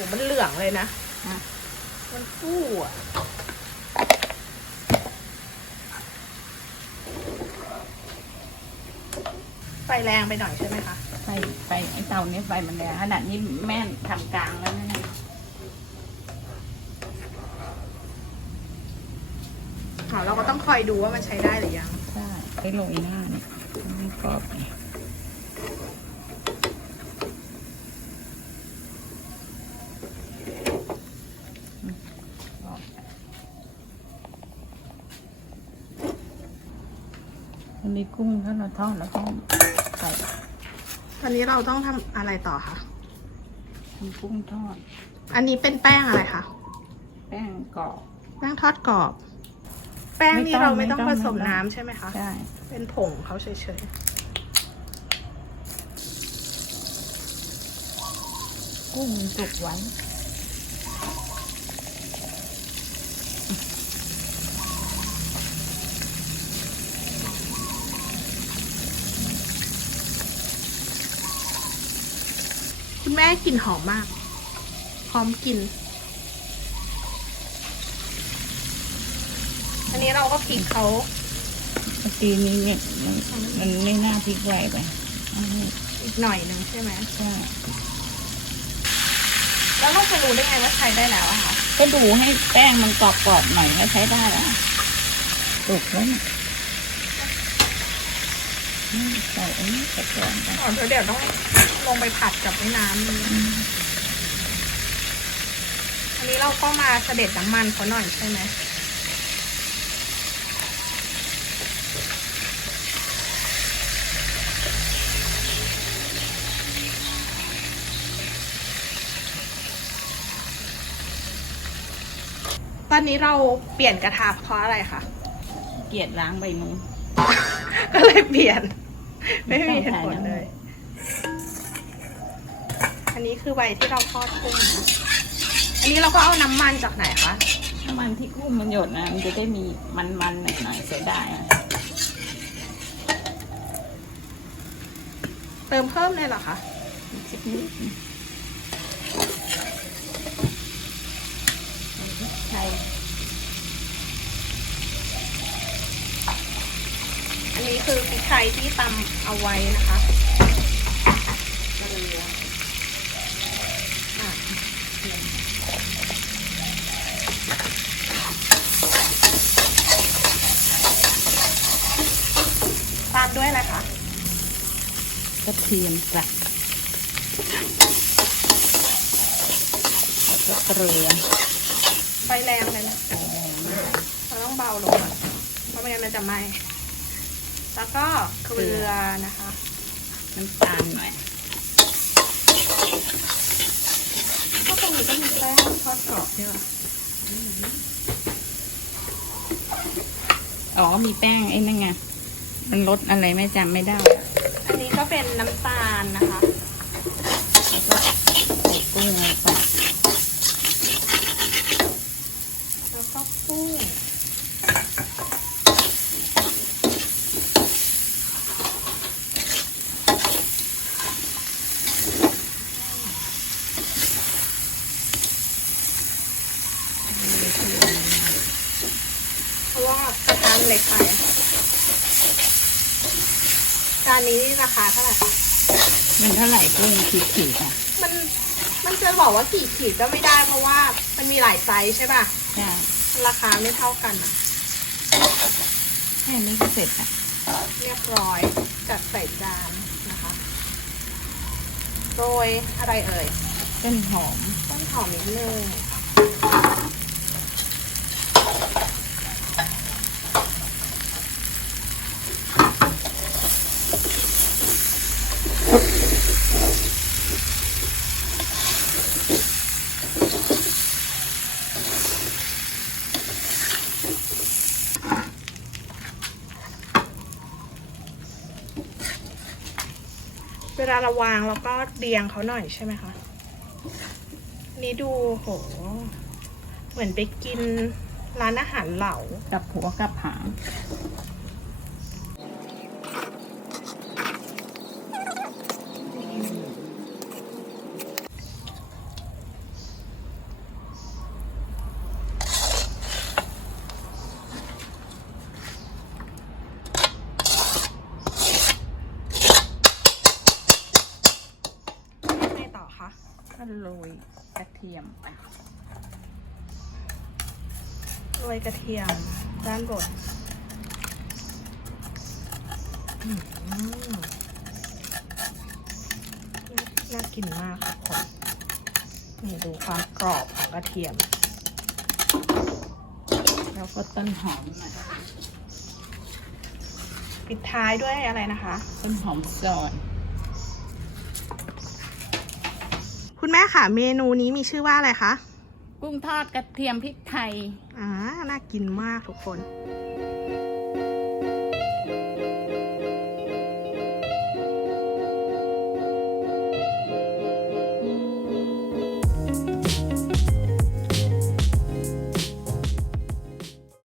โอ้มันเหลืองเลยนะอะมันฟู่อะไฟแรงไปหน่อยใช่ไหมคะไฟไฟไอเตาเนี้ยไฟมันแรงขนาดนี้แม่ทำกลางแล้วนะเนี่ยอ๋อเราก็ต้องคอยดูว่ามันใช้ได้หรือยัง ใช่ไปโรยหน้าเนี่ยมันกรอบไงอืมกรอบ อันนี้กุ้งถ้าเราทอดแล้วต้องใส่ตอนนี้เราต้องทำอะไรต่อคะ ทำกุ้งทอด อันนี้เป็นแป้งอะไรคะ แป้งกรอบ แป้งทอดกรอบ แป้งนี่ไม่ต้องเราไม่ต้องไม่ผต้องสมไม่ต้องน้ำใช่ไหมคะ ใช่ เป็นผงเขาเฉยกุ้งมันสุกไว้ คุณแม่กลิ่นหอมมากพร้อมกินอันนี้เราก็พริกเขาเมื่อกี้นี้เนี่ยมันมันไม่น่าพลิกไหวไปเอาให้อีกหน่อยหนึ่งใช่ไหม ใช่แล้วเราจะรู้ได้ไงว่าใช้ได้แล้วอะคะ ก็ดูให้แป้งมันกรอบๆหน่อยก็ใช้ได้แล้วสุกแล้วเนี่ยนี่ ใส่อันนี้ใส่ก่อนไปอ๋อเดี๋ยวเดี๋ยวต้องลงไปผัดกับไอ้น้ำนี่อืมอันนี้เราก็มาเสด็จน้ำมันเขาหน่อยใช่ไหมตอนนี้เราเปลี่ยนกระทะเพราะอะไรคะ เกลียดล้างใบมือ ก็เลยเปลี่ยน ไม่มีเหตุผลเลย อันนี้คือใบที่เราทอดกุ้งนะอันนี้เราก็เอาน้ำมันจากไหนคะ น้ำมันที่กุ้งมันหยดนะมันจะได้มีมันๆหน่อยๆเสียได้อะเติมเพิ่มเลยเหรอคะอีกสักนิดนึงใช่ อันนี้คือพริกไทยที่ตำเอาไว้นะคะอะตามด้วยอะไรคะกระเทียมสับแล้วก็เกลือไฟแรงเลยนะเราต้องเบาลงก่อนเพราะไม่งั้นมันจะไหม้ แล้วก็เกลือนะคะ น้ำตาลหน่อยก็ตรงนี้ก็มีแป้งทอดกรอบด้วยว่ะอ๋อ มีแป้งไอ้นั่นไง มันลดอะไรไม่จำไม่ได้ อันนี้ก็เป็นน้ำตาลนะคะ แล้วก็ใส่กุ้งลงไป แล้วก็กุ้งเพราะว่ากระทะ เล็กไปจานนี้ราคาเท่าไหร่คะมันเท่าไหร่กุ้งขีดขีดๆอะมันมันจะบอกว่ากี่ขีดก็ไม่ได้เพราะว่ามันมีหลายไซส์ใช่ป่ะใช่ราคาไม่เท่ากันอะแค่นี้ก็เสร็จอะ เรียบร้อยจัดใส่จานนะคะโรยอะไรเอ่ยต้นหอมต้นหอมนิดนึง เวลาเราวางเราก็เรียงเขาหน่อยใช่ไหมคะ นี่ดูโห เหมือนไปกินร้านอาหารเหลา กับหัวกับหาง ก็ โรยกระเทียมไปโรยกระเทียมด้านบนน่าน่ากินมากค่ะคนนี่ดูความกรอบของกระเทียม แล้วก็ต้นหอม ปิดท้ายด้วยอะไรนะคะ ต้นหอมซอย คุณแม่ค่ะ เมนูนี้มีชื่อว่าอะไรคะ กุ้งทอดกระเทียมพริกไทย อ่า น่ากินมากทุกคนอ